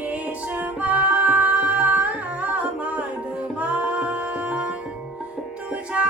केशवा माधवा तुझ्या